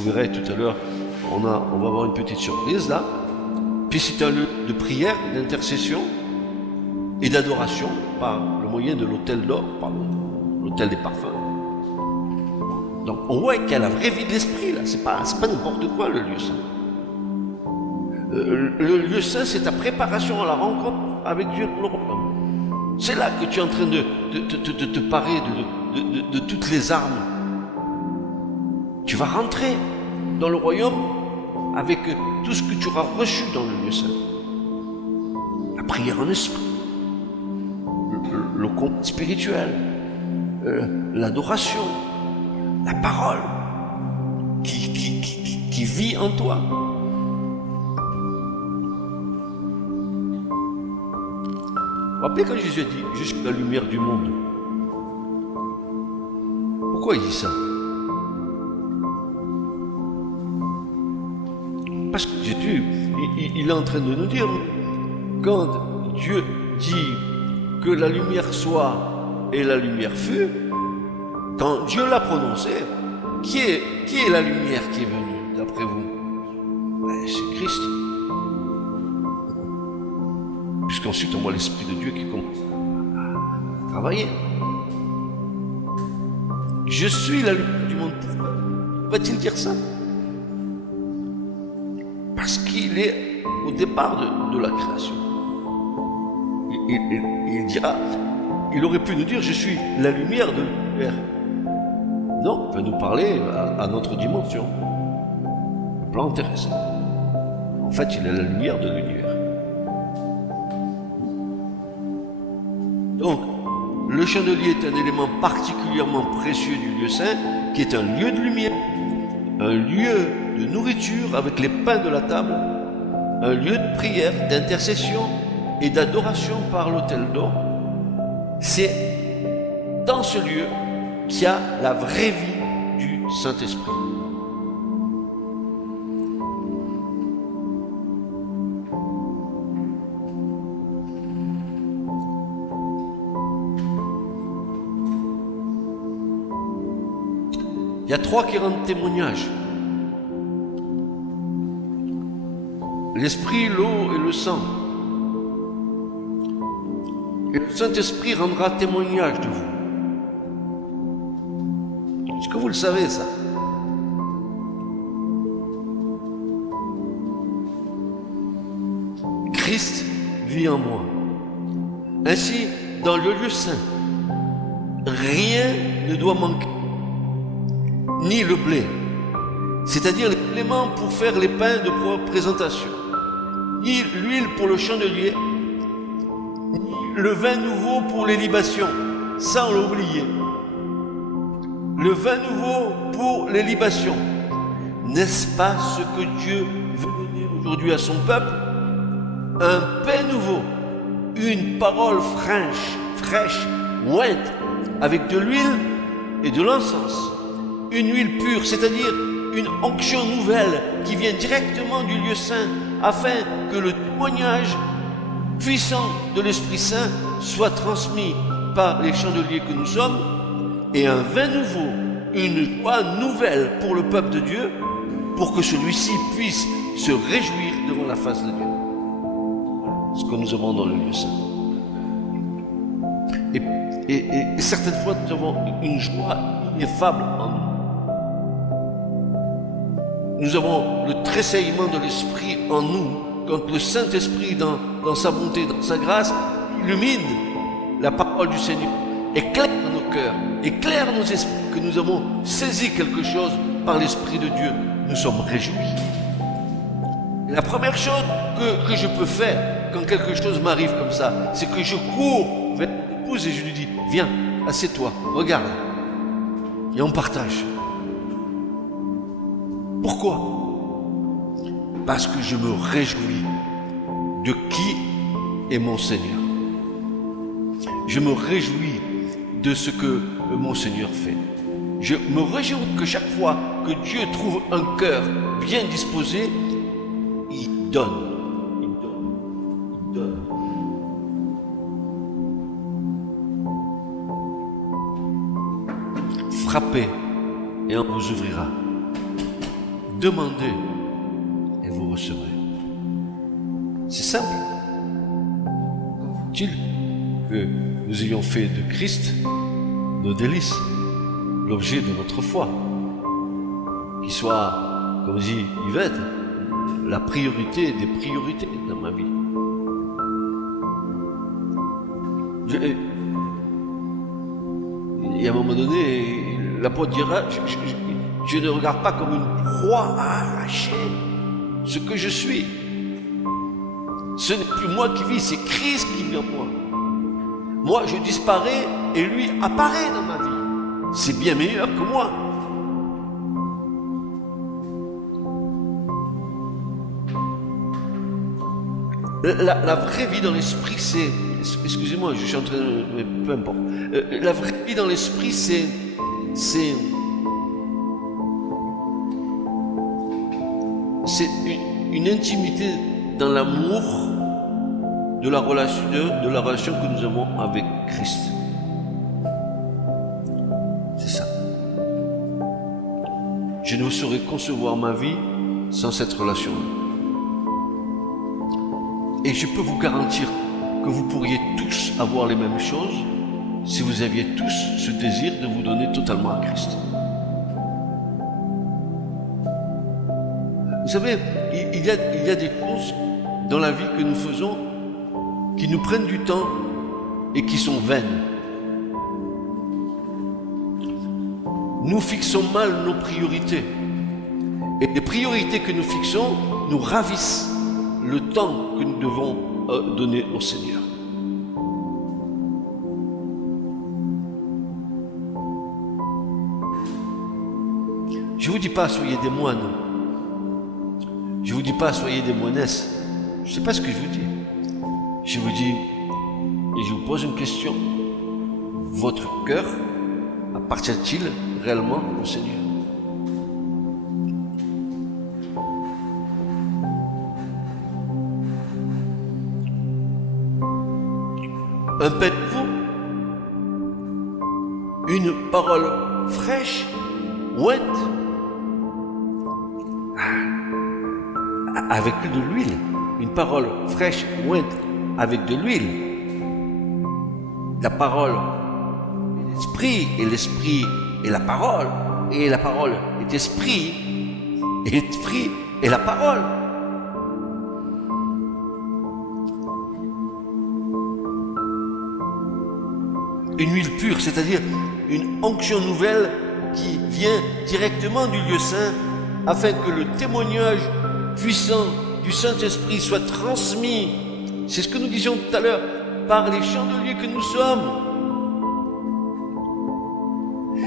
Vous verrez tout à l'heure, on va avoir une petite surprise là. Puis c'est un lieu de prière, d'intercession et d'adoration par le moyen de l'autel d'or, pardon, l'autel des parfums. Donc on voit qu'il y a la vraie vie de l'esprit là, c'est pas n'importe quoi le lieu saint. Le lieu saint, c'est ta préparation à la rencontre avec Dieu pour le royaume. C'est là que tu es en train de te parer de toutes les armes. Tu vas rentrer dans le royaume avec tout ce que tu auras reçu dans le lieu saint. La prière en esprit, le compte spirituel, l'adoration, la parole qui vit en toi. Vous vous rappelez quand Jésus a dit « Je suis la lumière du monde ». Pourquoi il dit ça? Parce que Jésus, il est en train de nous dire, quand Dieu dit que la lumière soit et la lumière fut, quand Dieu l'a prononcé, qui est la lumière qui est venue, d'après vous? C'est Christ. Puisqu'ensuite on voit l'Esprit de Dieu qui commence à travailler. Je suis la lumière du monde. Pourquoi va-t-il dire ça? Parce qu'il est au départ de la création. Il dira, il aurait pu nous dire, je suis la lumière de l'univers. Non, il peut nous parler à notre dimension, le plan terrestre. En fait, il est la lumière de l'univers. Donc, le chandelier est un élément particulièrement précieux du lieu saint, qui est un lieu de lumière, un lieu de nourriture avec les pains de la table, un lieu de prière, d'intercession et d'adoration par l'autel d'or. C'est dans ce lieu qu'il y a la vraie vie du Saint-Esprit. Il y a trois qui rendent témoignage. L'esprit, l'eau et le sang. Et le Saint-Esprit rendra témoignage de vous. Est-ce que vous le savez, ça? Christ vit en moi. Ainsi, dans le lieu saint, rien ne doit manquer. Ni le blé, c'est-à-dire les éléments pour faire les pains de présentation, ni l'huile pour le chandelier, ni le vin nouveau pour les libations. Ça, on l'a oublié. Le vin nouveau pour les libations. N'est-ce pas ce que Dieu veut donner aujourd'hui à son peuple? Un pain nouveau, une parole fraîche, ointe, avec de l'huile et de l'encens. Une huile pure, c'est-à-dire une onction nouvelle qui vient directement du lieu saint, afin que le témoignage puissant de l'Esprit Saint soit transmis par les chandeliers que nous sommes, et un vin nouveau, une joie nouvelle pour le peuple de Dieu, pour que celui-ci puisse se réjouir devant la face de Dieu. Ce que nous avons dans le lieu saint. Et certaines fois, nous avons une joie ineffable en nous. Nous avons le tressaillement de l'Esprit en nous, quand le Saint-Esprit, dans sa bonté, dans sa grâce, illumine la parole du Seigneur, éclaire nos cœurs, éclaire nos esprits, que nous avons saisi quelque chose par l'Esprit de Dieu. Nous sommes réjouis. Et la première chose que je peux faire quand quelque chose m'arrive comme ça, c'est que je cours vers mon épouse et je lui dis, viens, assieds-toi, regarde, et on partage. Pourquoi? Parce que je me réjouis de qui est mon Seigneur. Je me réjouis de ce que mon Seigneur fait. Je me réjouis que chaque fois que Dieu trouve un cœur bien disposé, il donne. Il donne. Frappez et on vous ouvrira. demandez et vous recevrez. C'est simple. Faut-il que nous ayons fait de Christ nos délices, l'objet de notre foi, qui soit, comme dit Yvette, la priorité des priorités dans ma vie. Et à un moment donné, l'apôtre dira, je ne regarde pas comme une proie à arracher ce que je suis. Ce n'est plus moi qui vis, c'est Christ qui vit en moi. Moi, je disparais et lui apparaît dans ma vie. C'est bien meilleur que moi. La vraie vie dans l'esprit, c'est... Excusez-moi, je suis en train de... Mais peu importe. La vraie vie dans l'esprit, c'est une intimité dans l'amour de la relation que nous avons avec Christ. C'est ça. Je ne saurais concevoir ma vie sans cette relation. Et je peux vous garantir que vous pourriez tous avoir les mêmes choses si vous aviez tous ce désir de vous donner totalement à Christ. Vous savez, il y a des choses dans la vie que nous faisons qui nous prennent du temps et qui sont vaines. Nous fixons mal nos priorités. Et les priorités que nous fixons nous ravissent le temps que nous devons donner au Seigneur. Je ne vous dis pas soyez des moines. Je ne vous dis pas soyez des moinesses. Je ne sais pas ce que je vous dis. Je vous dis, et je vous pose une question. Votre cœur appartient-il réellement au Seigneur? Un pain nouveau, une parole fraîche, ouette, avec de l'huile, une parole fraîche, ouette, avec de l'huile. La parole est l'esprit, et l'esprit est la parole, et la parole est esprit, et l'esprit est la parole. Une huile pure, c'est-à-dire une onction nouvelle qui vient directement du lieu saint, afin que le témoignage puissant du Saint-Esprit soit transmis. C'est ce que nous disions tout à l'heure, par les chandeliers que nous sommes.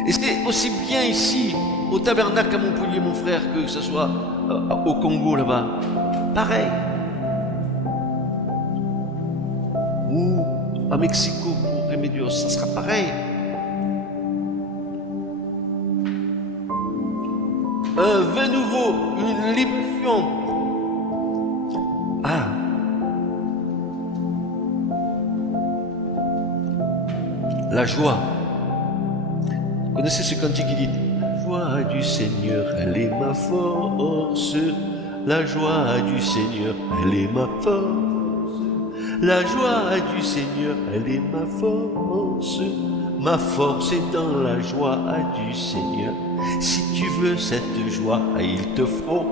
Et c'est aussi bien ici, au tabernacle à Montpellier, mon frère, que ce soit au Congo là-bas. Pareil. Ou à Mexico pour Remedios, ça sera pareil. Un vin nouveau, une libation. Ah. La joie. Vous connaissez ce cantique qui dit « La joie du Seigneur, elle est ma force. La joie du Seigneur, elle est ma force. La joie du Seigneur, elle est ma force. Ma force est dans la joie du Seigneur. Si tu veux cette joie, il te faut. »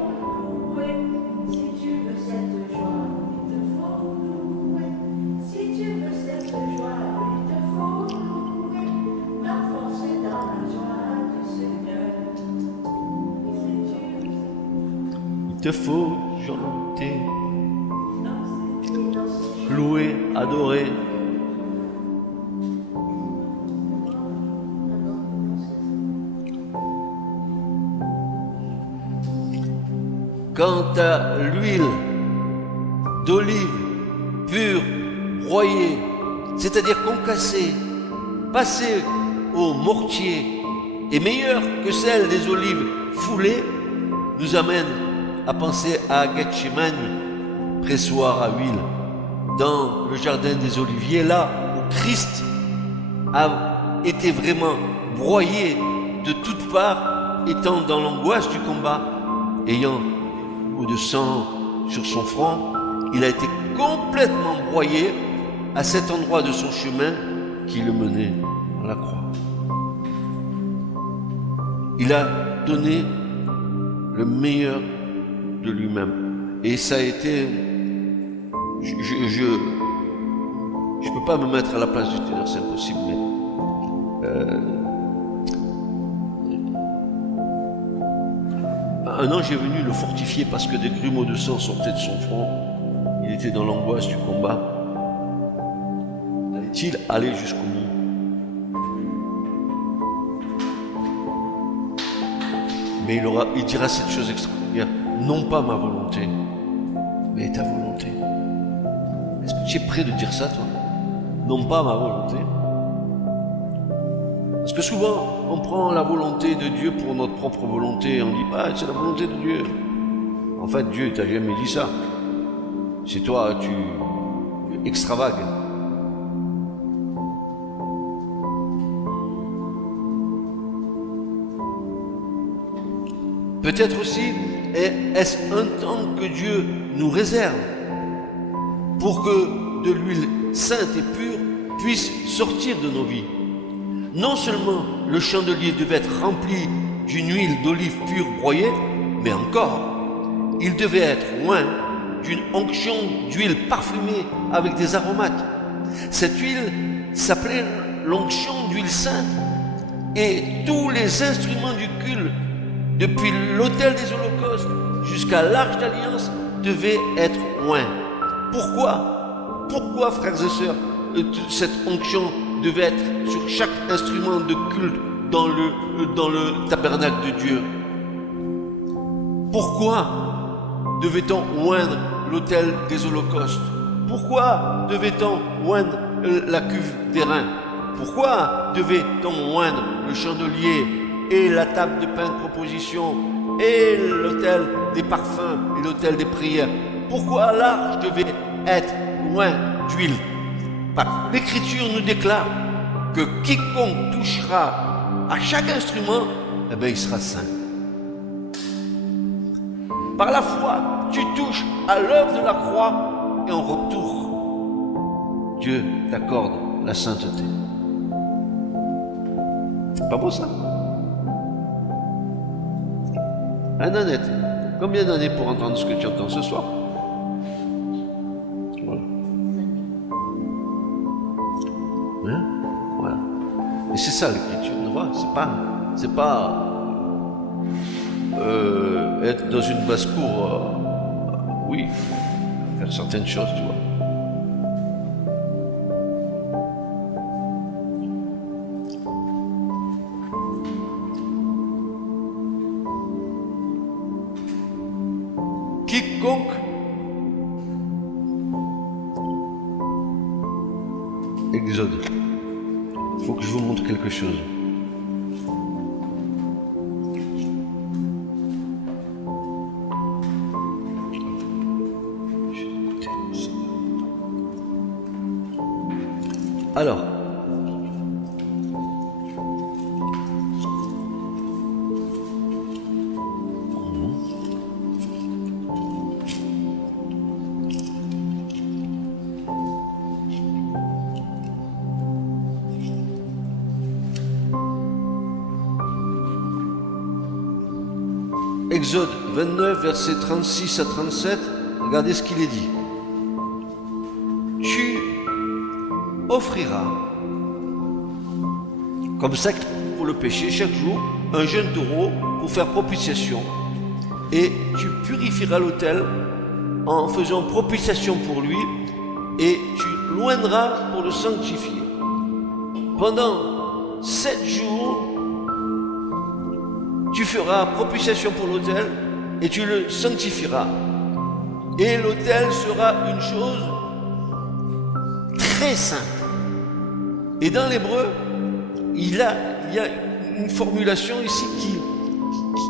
Il te faut chanter, louer, adorer. Quant à l'huile d'olive pure, broyée, c'est-à-dire concassée, passée au mortier, est meilleure que celle des olives foulées, nous amène à penser à Gethsemane, pressoir à huile, dans le jardin des Oliviers, là où Christ a été vraiment broyé de toutes parts, étant dans l'angoisse du combat, ayant ou de sang sur son front, il a été complètement broyé à cet endroit de son chemin qui le menait à la croix. Il a donné le meilleur de lui-même. Et ça a été... Je ne peux pas me mettre à la place du Seigneur, c'est impossible, mais... un ange est venu le fortifier parce que des grumeaux de sang sortaient de son front. Il était dans l'angoisse du combat. Allait-il aller jusqu'au bout? Mais il dira cette chose extraordinaire: non pas ma volonté, mais ta volonté. Est-ce que tu es prêt de dire ça, toi? Non pas ma volonté. Parce que souvent, on prend la volonté de Dieu pour notre propre volonté. On dit, ah, c'est la volonté de Dieu. En fait, Dieu, il t'a jamais dit ça. C'est toi, tu extravagues. Peut-être aussi, est-ce un temps que Dieu nous réserve pour que de l'huile sainte et pure puisse sortir de nos vies. Non seulement le chandelier devait être rempli d'une huile d'olive pure broyée, mais encore, il devait être oint d'une onction d'huile parfumée avec des aromates. Cette huile s'appelait l'onction d'huile sainte, et tous les instruments du culte, depuis l'autel des holocaustes jusqu'à l'arche d'alliance, devaient être oints. Pourquoi? Pourquoi, frères et sœurs, cette onction devait être sur chaque instrument de culte dans le tabernacle de Dieu? Pourquoi devait-on oindre l'autel des holocaustes? Pourquoi devait-on oindre la cuve d'airain? Pourquoi devait-on oindre le chandelier et la table de pain de proposition et l'autel des parfums et l'autel des prières? Pourquoi l'arche devait être oint d'huile? L'Écriture nous déclare que quiconque touchera à chaque instrument, eh bien, il sera saint. Par la foi, tu touches à l'œuvre de la croix et en retour, Dieu t'accorde la sainteté. C'est pas beau ça? Hein, Nanette, combien d'années pour entendre ce que tu entends ce soir? Voilà. Hein? Voilà. Et c'est ça l'écriture, tu vois, c'est pas être dans une basse-cour, oui, faire certaines choses, tu vois. Quiconque Exode. Il faut que je vous montre quelque chose. Alors, Exode 29, versets 36 à 37, regardez ce qu'il est dit. Tu offriras comme sacrifice pour le péché chaque jour un jeune taureau pour faire propitiation, et tu purifieras l'autel en faisant propitiation pour lui, et tu l'oindras pour le sanctifier. Pendant 7 jours, tu feras propitiation pour l'autel et tu le sanctifieras. Et l'autel sera une chose très sainte. Et dans l'hébreu, il y a une formulation ici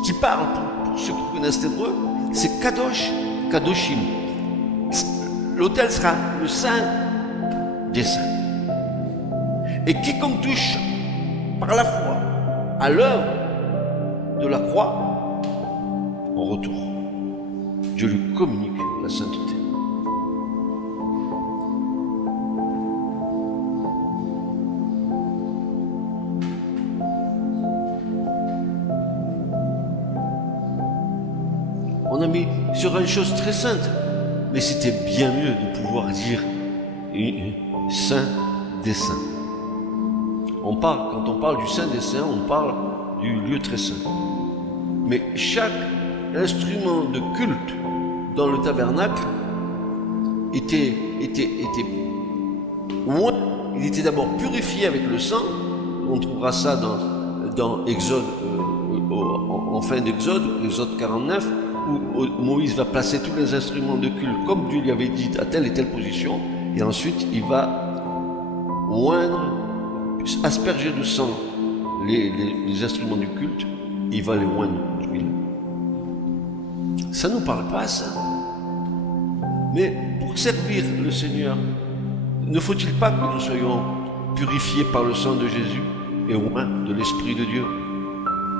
qui parle, pour ceux qui connaissent l'hébreu, c'est Kadosh, Kadoshim. L'autel sera le saint des saints. Et quiconque touche par la foi à l'œuvre de la croix en retour. Dieu lui communique la sainteté. On a mis sur une chose très sainte, mais c'était bien mieux de pouvoir dire Saint des Saints. Quand on parle du Saint des Saints, on parle du lieu très saint. Mais chaque instrument de culte dans le tabernacle était d'abord purifié avec le sang. On trouvera ça dans Exode, en fin d'Exode, Exode 49, où Moïse va placer tous les instruments de culte comme Dieu lui avait dit à telle et telle position, et ensuite il va oindre, asperger de sang les instruments du culte, et il va les oindre d'huile. Ça ne nous parle pas, ça. Mais pour servir le Seigneur, ne faut-il pas que nous soyons purifiés par le sang de Jésus et oints de l'Esprit de Dieu?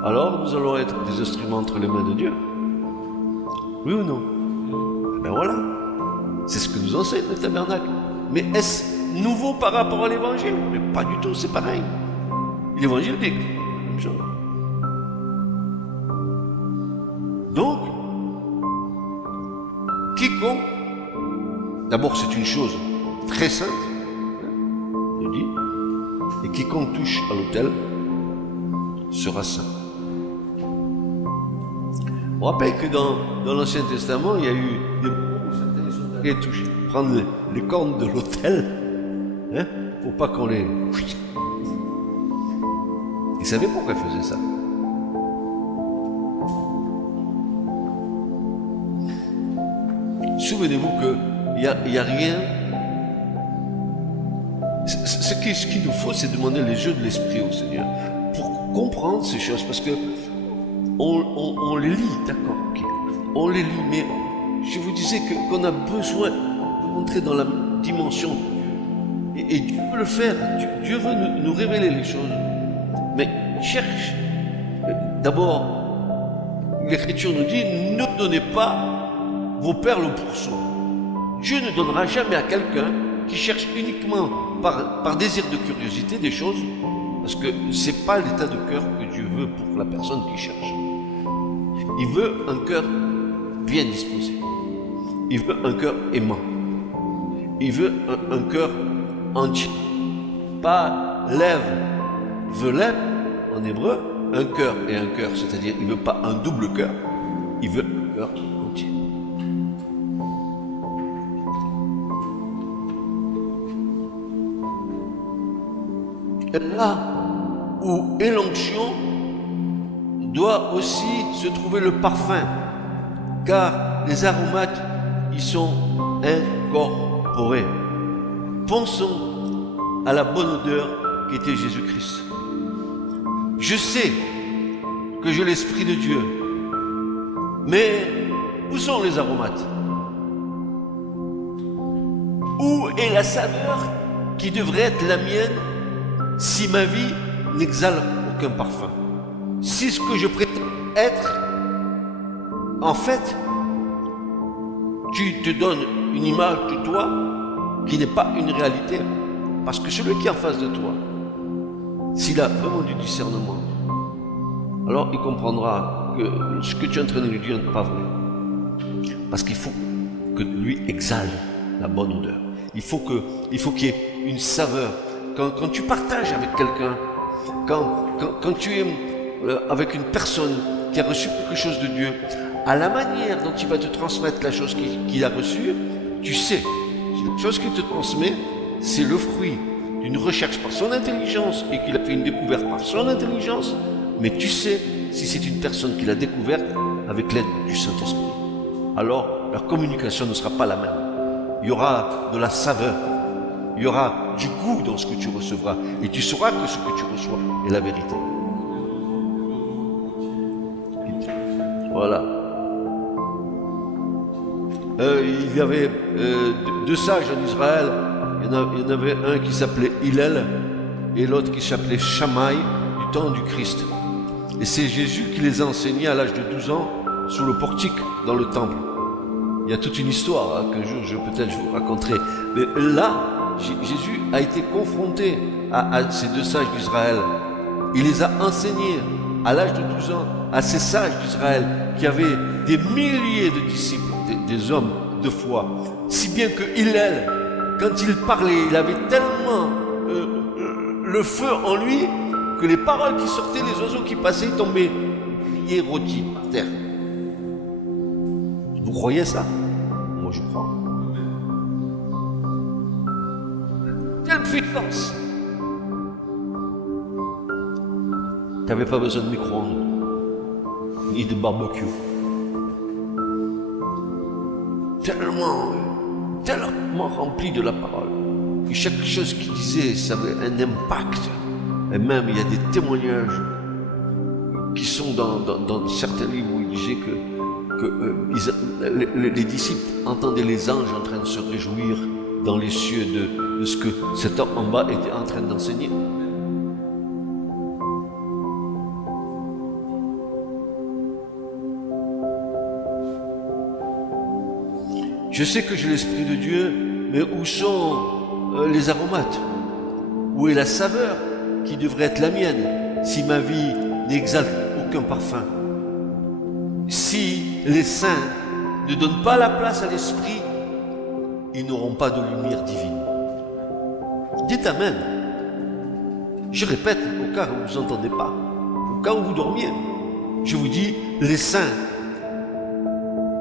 Alors nous allons être des instruments entre les mains de Dieu. Oui ou non? Ben voilà, c'est ce que nous enseigne le tabernacle. Mais est-ce nouveau par rapport à l'évangile? Mais pas du tout, c'est pareil. L'évangile dit la même chose. Donc, quiconque, d'abord c'est une chose très sainte, je dis, et quiconque touche à l'autel sera saint. On rappelle que dans l'Ancien Testament, il y a eu des moments où certains sont allés toucher, prendre les cornes de l'autel, pour pas qu'on les... Ils savaient pourquoi ils faisaient ça. Souvenez-vous qu'il n'y a rien. Ce qu'il nous faut, c'est demander les yeux de l'Esprit au Seigneur pour comprendre ces choses, parce que on les lit, d'accord, ok. On les lit, mais je vous disais qu'on a besoin de rentrer dans la dimension. Et Dieu veut le faire, Dieu veut nous révéler les choses. Mais cherche. D'abord, l'Écriture nous dit, ne donnez pas vos perles au pourceau. Dieu ne donnera jamais à quelqu'un qui cherche uniquement par désir de curiosité des choses, parce que c'est pas l'état de cœur que Dieu veut pour la personne qui cherche. Il veut un cœur bien disposé. Il veut un cœur aimant. Il veut un cœur entier. Pas lève, veut lève en hébreu, un cœur et un cœur, c'est-à-dire il veut pas un double cœur, il veut un cœur entier. Et là où est l'onction, doit aussi se trouver le parfum, car les aromates y sont incorporés. Pensons à la bonne odeur qui était Jésus-Christ. Je sais que j'ai l'Esprit de Dieu, mais où sont les aromates? Où est la saveur qui devrait être la mienne si ma vie n'exhale aucun parfum? Si ce que je prétends être, en fait, tu te donnes une image de toi qui n'est pas une réalité. Parce que celui qui est en face de toi, s'il a vraiment du discernement, alors il comprendra que ce que tu es en train de lui dire n'est pas vrai. Parce qu'il faut que lui exhale la bonne odeur. Il faut qu'il y ait une saveur. Quand tu partages avec quelqu'un, quand tu es avec une personne qui a reçu quelque chose de Dieu, à la manière dont il va te transmettre la chose qu'il a reçue, tu sais, la chose qu'il te transmet, c'est le fruit d'une recherche par son intelligence et qu'il a fait une découverte par son intelligence, mais tu sais si c'est une personne qui l'a découverte avec l'aide du Saint-Esprit. Alors, leur communication ne sera pas la même. Il y aura de la saveur, il y aura du goût dans ce que tu recevras, et tu sauras que ce que tu reçois est la vérité. Voilà. Il y avait deux sages en Israël. Il y en avait un qui s'appelait Hillel et l'autre qui s'appelait Shammai du temps du Christ. Et c'est Jésus qui les a enseignés à l'âge de 12 ans sous le portique dans le temple. Il y a toute une histoire hein, qu'un jour peut-être je vous raconterai. Mais là, Jésus a été confronté à ces deux sages d'Israël. Il les a enseignés à l'âge de 12 ans à ces sages d'Israël qui avaient des milliers de disciples, des hommes de foi. Si bien que Hillel, quand il parlait, il avait tellement le feu en lui que les paroles qui sortaient, les oiseaux qui passaient tombaient et rôtis par terre. Vous croyez ça? Moi je crois. Quelle puissance! Tu n'avais pas besoin de micro-ondes, ni de barbecue. Tellement rempli de la parole. Et chaque chose qu'il disait, ça avait un impact. Et même, il y a des témoignages qui sont dans certains livres où il disait que les disciples entendaient les anges en train de se réjouir dans les cieux de ce que cet homme en bas était en train d'enseigner. Je sais que j'ai l'Esprit de Dieu, mais où sont les aromates? Où est la saveur qui devrait être la mienne si ma vie n'exhalte aucun parfum? Si les saints ne donnent pas la place à l'Esprit, ils n'auront pas de lumière divine. Dites Amen. Je répète, au cas où vous n'entendez pas, au cas où vous dormiez, je vous dis, les saints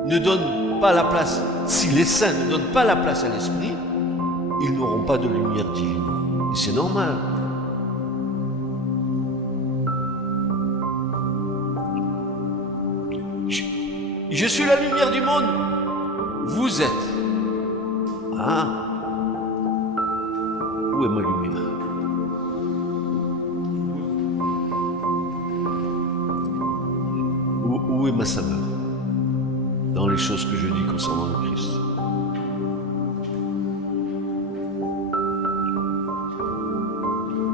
ne donnent pas la place. Si les saints ne donnent pas la place à l'Esprit, ils n'auront pas de lumière divine. Et c'est normal. Je suis la lumière du monde. Vous êtes. Ah. Où est ma lumière? Où est ma saveur? Dans les choses que je dis concernant le Christ.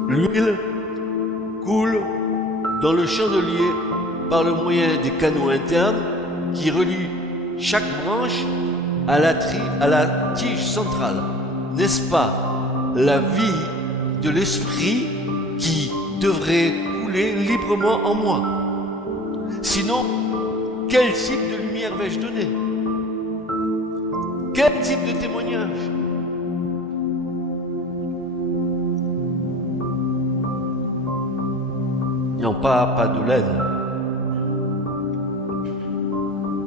L'huile coule dans le chandelier par le moyen des canaux internes qui relient chaque branche à la tige centrale. N'est-ce pas la vie de l'esprit qui devrait couler librement en moi? Sinon, quel type de lumière vais-je donner? Quel type de témoignage? Non, pas de LED.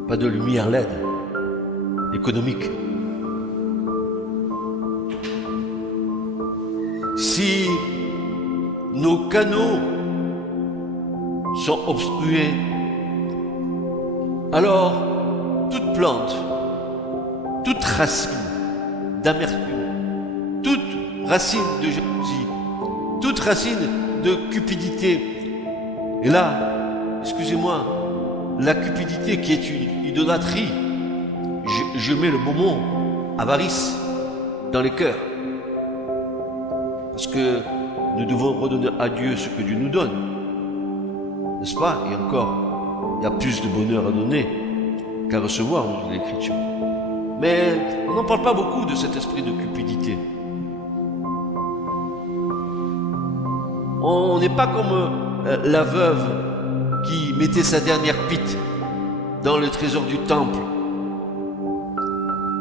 Pas de lumière LED. Économique. Si nos canaux sont obstrués, alors toute plante, toute racine d'amertume, toute racine de jalousie, toute racine de cupidité, et là, excusez-moi, la cupidité qui est une idolâtrie, je mets le beau mot, avarice, dans les cœurs. Parce que nous devons redonner à Dieu ce que Dieu nous donne. N'est-ce pas? Et encore, il y a plus de bonheur à donner qu'à recevoir, nous dit l'Écriture. Mais on n'en parle pas beaucoup de cet esprit de cupidité. On n'est pas comme la veuve qui mettait sa dernière pite dans le trésor du temple.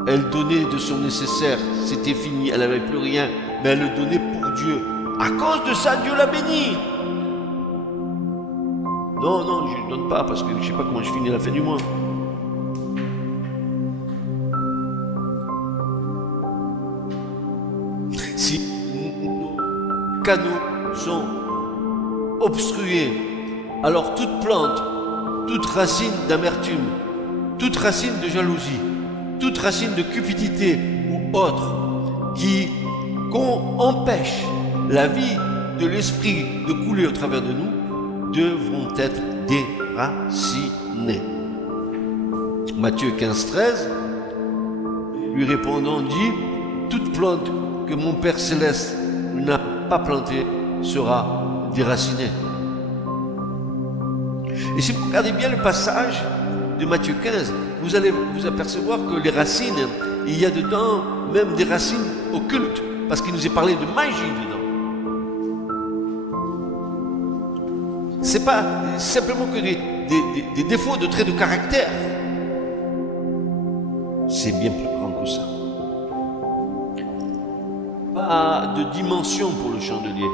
Elle donnait de son nécessaire, c'était fini, elle n'avait plus rien, mais elle le donnait pour Dieu. À cause de ça, Dieu l'a béni. Non, je ne donne pas parce que je ne sais pas comment je finis à la fin du mois. Si nos canaux sont obstrués, alors toute plante, toute racine d'amertume, toute racine de jalousie, toute racine de cupidité ou autre qui empêche la vie de l'esprit de couler au travers de nous, devront être déracinés. Matthieu 15, 13, lui répondant, dit, toute plante que mon Père Céleste n'a pas plantée sera déracinée. Et si vous regardez bien le passage de Matthieu 15, vous allez vous apercevoir que les racines, il y a dedans même des racines occultes, parce qu'il nous est parlé de magie dedans. C'est pas simplement que des défauts de traits de caractère. C'est bien plus grand que ça. Pas de dimension pour le chandelier.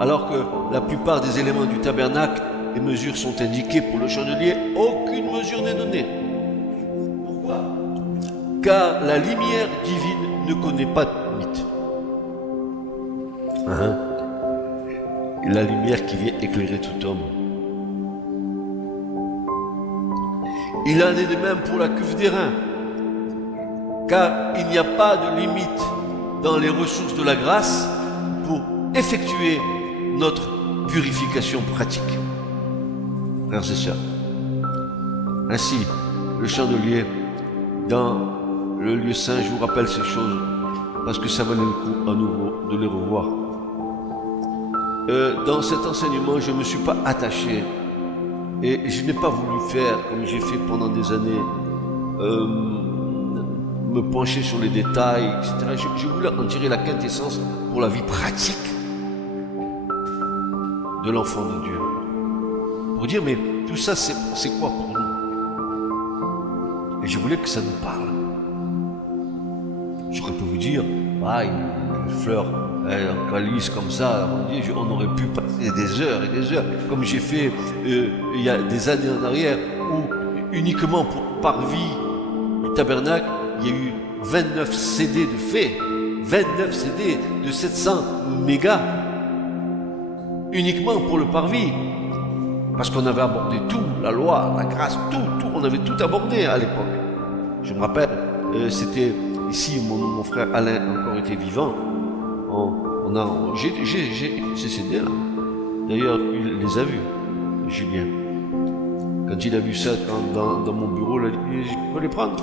Alors que la plupart des éléments du tabernacle, les mesures sont indiquées pour le chandelier, aucune mesure n'est donnée. Pourquoi? Car la lumière divine ne connaît pas de limite. La lumière qui vient éclairer tout homme. Il en est de même pour la cuve d'airain, car il n'y a pas de limite dans les ressources de la grâce pour effectuer notre purification pratique. Frères et sœurs, ainsi, le chandelier, dans le lieu saint, je vous rappelle ces choses, parce que ça valait le coup à nouveau de les revoir. Dans cet enseignement, je ne me suis pas attaché et je n'ai pas voulu faire comme j'ai fait pendant des années, me pencher sur les détails, etc. Je voulais en tirer la quintessence pour la vie pratique de l'enfant de Dieu. Pour dire, mais tout ça, c'est quoi pour nous? Et je voulais que ça nous parle. J'aurais pu vous dire, une fleur, un calice comme ça, on aurait pu passer des heures et des heures, comme j'ai fait il y a des années en arrière, où uniquement par vie du tabernacle, il y a eu 29 CD de fait, 29 CD de 700 mégas, uniquement pour le parvis, parce qu'on avait abordé tout, la loi, la grâce, tout, on avait tout abordé à l'époque. Je me rappelle, c'était ici, mon frère Alain encore était vivant. J'ai ces CD là. D'ailleurs, il les a vus, Julien. Quand il a vu ça dans mon bureau, il a dit, je peux les prendre.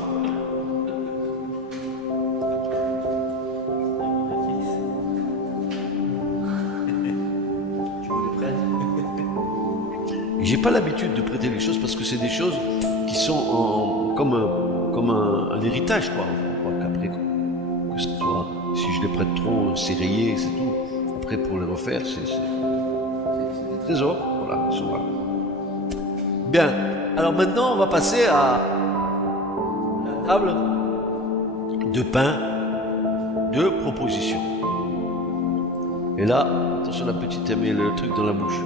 J'ai pas l'habitude de prêter les choses parce que c'est des choses qui sont comme un héritage, quoi. Qu'après, que ce soit, si je les prête trop, c'est rayé, c'est tout. Après, pour les refaire, c'est des trésors, voilà, souvent. Bien, alors maintenant, on va passer à la table de pain de proposition. Et là, attention, la petite, elle met le truc dans la bouche.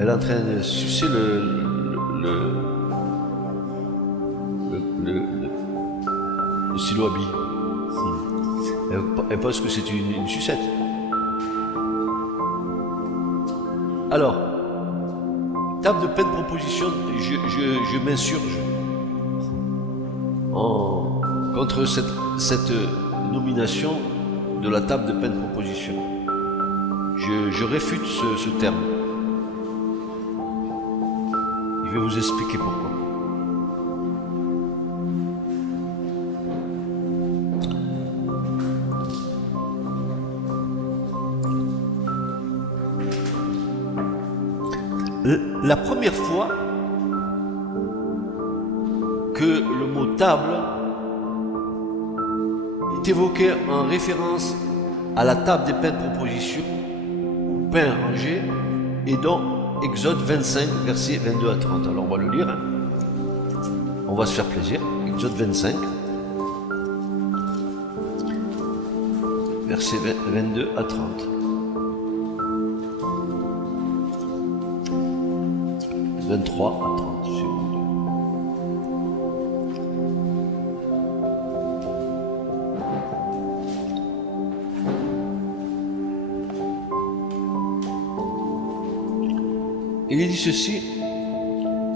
Elle est en train de sucer le stylo à billes. Elle pense que c'est une sucette. Alors, table de pain de proposition, je m'insurge contre cette nomination de la table de pain de proposition. Je réfute ce terme. Je vais vous expliquer pourquoi. La première fois que le mot table est évoqué en référence à la table des pains de proposition, ou pain rangé, et dans Exode 25, versets 22 à 30. Alors on va le lire, on va se faire plaisir. Exode 25, versets 22 à 30. 23 à 30 secondes. Il est dit ceci: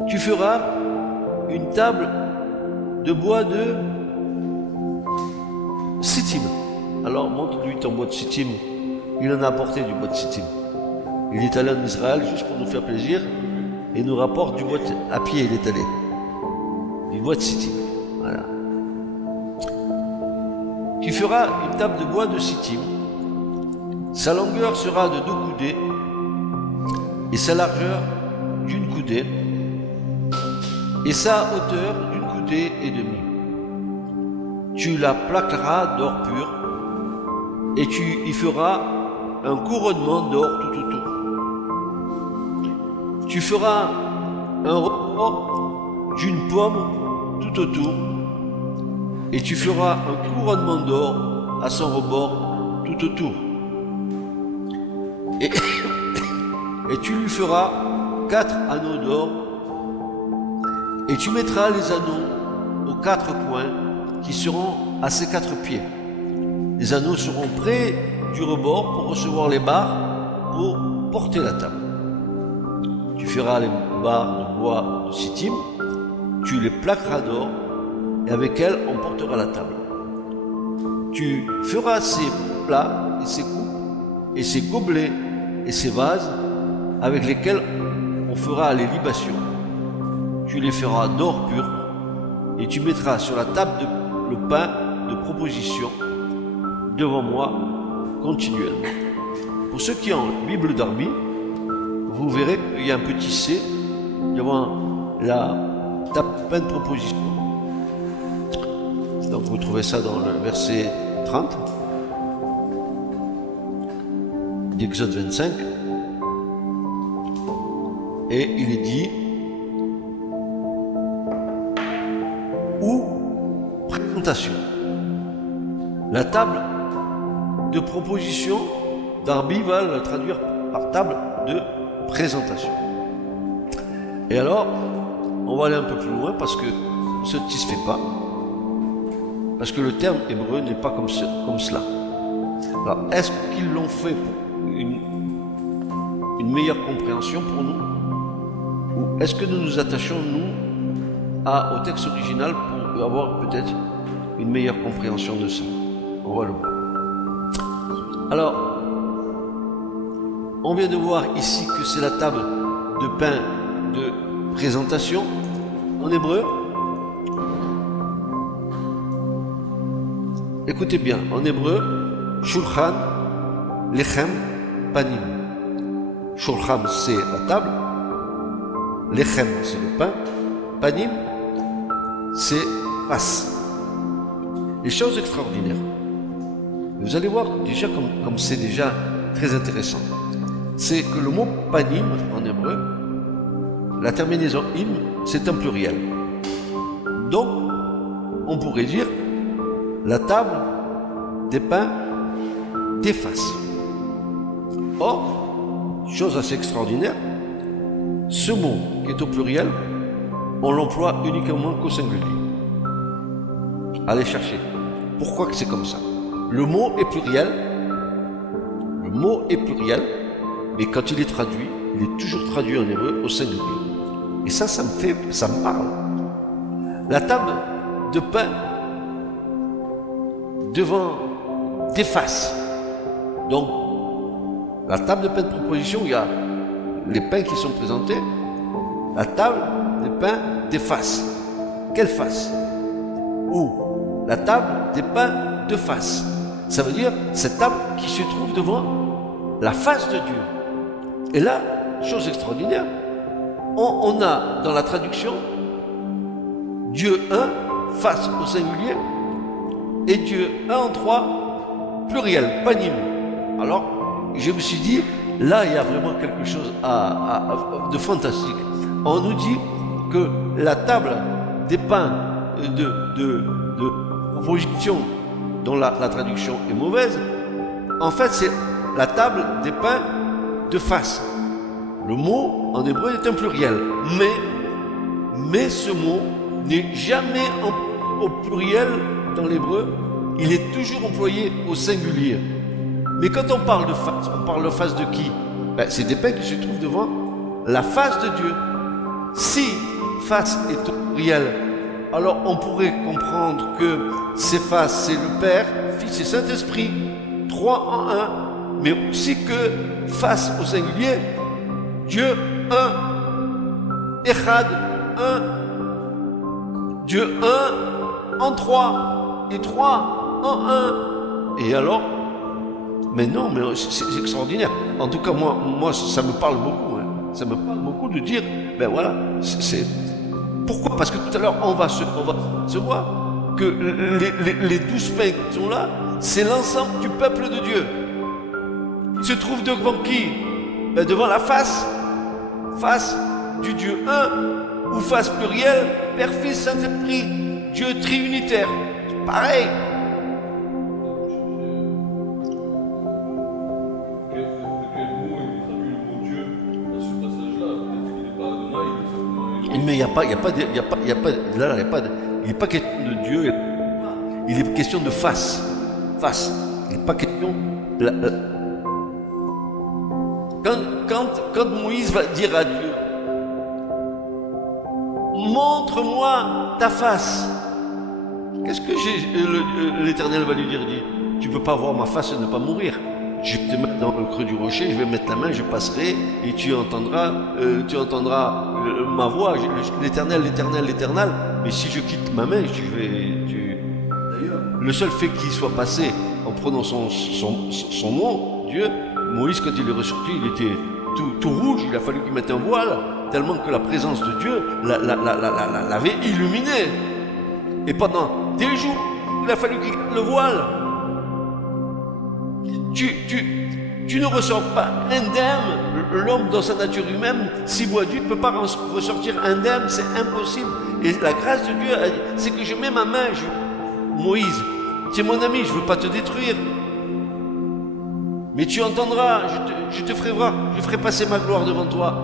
tu feras une table de bois de sittim. Alors montre-lui ton bois de sittim. Il en a apporté du bois de sittim. Il est allé en Israël juste pour nous faire plaisir et nous rapporte du bois à pied. Il est allé du bois de sittim. Voilà. Tu feras une table de bois de sittim. Sa longueur sera de 2 coudées et sa largeur d'une coudée et sa hauteur d'une coudée et demie. Tu la plaqueras d'or pur et tu y feras un couronnement d'or tout autour. Tu feras un rebord d'une pomme tout autour et tu feras un couronnement d'or à son rebord tout autour. Et tu lui feras 4 anneaux d'or et tu mettras les anneaux aux 4 coins qui seront à ses 4 pieds. Les anneaux seront près du rebord pour recevoir les barres pour porter la table. Tu feras les barres de bois de sittim, tu les plaqueras d'or et avec elles on portera la table. Tu feras ses plats et ses coupes et ses gobelets et ses vases avec lesquels on fera les libations. Tu les feras d'or pur et tu mettras sur la table le pain de proposition devant moi continuellement. Pour ceux qui ont la Bible Darby, vous verrez qu'il y a un petit C devant la pain de proposition. Donc vous trouvez ça dans le verset 30 d'Exode 25. Et il est dit ou présentation. La table de proposition, Darby va la traduire par table de présentation. Et alors, on va aller un peu plus loin parce que ça ne satisfait pas. Parce que le terme hébreu n'est pas comme cela. Alors, est-ce qu'ils l'ont fait pour une meilleure compréhension pour nous? Ou est-ce que nous nous attachons, nous, au texte original pour avoir peut-être une meilleure compréhension de ça? On va le voir. Alors, on vient de voir ici que c'est la table de pain de présentation en hébreu. Écoutez bien, en hébreu, Shulchan, Lechem, Panim. Shulchan, c'est la table. Lechem, c'est le pain. Panim, c'est face. Les choses extraordinaires. Vous allez voir déjà comme c'est déjà très intéressant. C'est que le mot panim en hébreu, la terminaison im, c'est un pluriel. Donc, on pourrait dire la table des pains des faces. Or, chose assez extraordinaire, ce mot qui est au pluriel, on l'emploie uniquement qu'au singulier. Allez chercher. Pourquoi que c'est comme ça? Le mot est pluriel, mais quand il est traduit, il est toujours traduit en hébreu au singulier. Et ça me parle. La table de pain devant des faces. Donc, la table de pain de proposition, il y a les pains qui sont présentés. La table des pains des faces. Quelle face? Ou la table des pains de face. Ça veut dire cette table qui se trouve devant la face de Dieu. Et là, chose extraordinaire, on a dans la traduction Dieu 1, face au singulier, et Dieu 1 en 3, pluriel, panim. Alors, je me suis dit, là, il y a vraiment quelque chose de fantastique. On nous dit que la table des pains de proposition, dont la traduction est mauvaise, en fait, c'est la table des pains de face. Le mot en hébreu est un pluriel, mais ce mot n'est jamais au pluriel dans l'hébreu, il est toujours employé au singulier. Mais quand on parle de face de qui? C'est des pains qui se trouvent devant la face de Dieu. Si face est au pluriel, alors on pourrait comprendre que ces faces, c'est le Père, Fils et Saint-Esprit, 3 en 1, mais aussi que face au singulier, Dieu 1, Echad 1, Dieu 1 en 3 et 3 en 1. Et alors, mais non, mais c'est extraordinaire. En tout cas, moi ça me parle beaucoup. ça me parle beaucoup de dire, ben voilà, pourquoi? Parce que tout à l'heure, on va se voir que les 12 pains qui sont là, c'est l'ensemble du peuple de Dieu. Il se trouve devant qui? Ben devant la face du Dieu un, ou face plurielle, Père, Fils, Saint-Esprit, Dieu triunitaire. Pareil. Mais il n'y a pas, il n'est pas question de Dieu, il est question de face. Il n'est pas question. Quand Moïse va dire à Dieu, montre-moi ta face, qu'est-ce que l'Éternel va lui dire? Tu ne peux pas voir ma face et ne pas mourir. Je vais te mettre dans le creux du rocher, je vais mettre la main, je passerai et tu entendras ma voix, l'Éternel. Mais si je quitte ma main, D'ailleurs, le seul fait qu'il soit passé en prononçant son nom, Dieu, Moïse, quand il est ressorti, il était tout rouge, il a fallu qu'il mette un voile, tellement que la présence de Dieu l'avait illuminé. Et pendant des jours, il a fallu qu'il garde le voile. Tu ne ressors pas indemne. L'homme dans sa nature humaine, si boit Dieu, ne peut pas ressortir indemne, c'est impossible. Et la grâce de Dieu, c'est que je mets ma main, Moïse, tu es mon ami, je ne veux pas te détruire. Mais tu entendras, je te ferai voir, je ferai passer ma gloire devant toi.